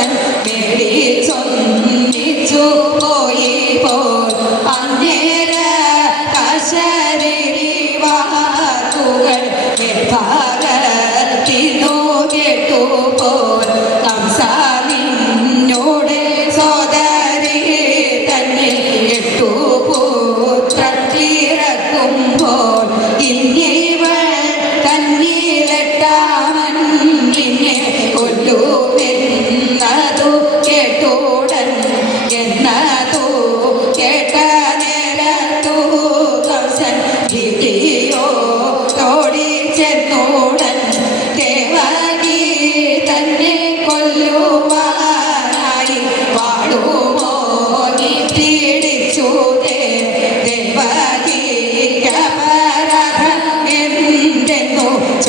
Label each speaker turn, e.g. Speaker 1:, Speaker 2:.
Speaker 1: Amen. Maybe it's all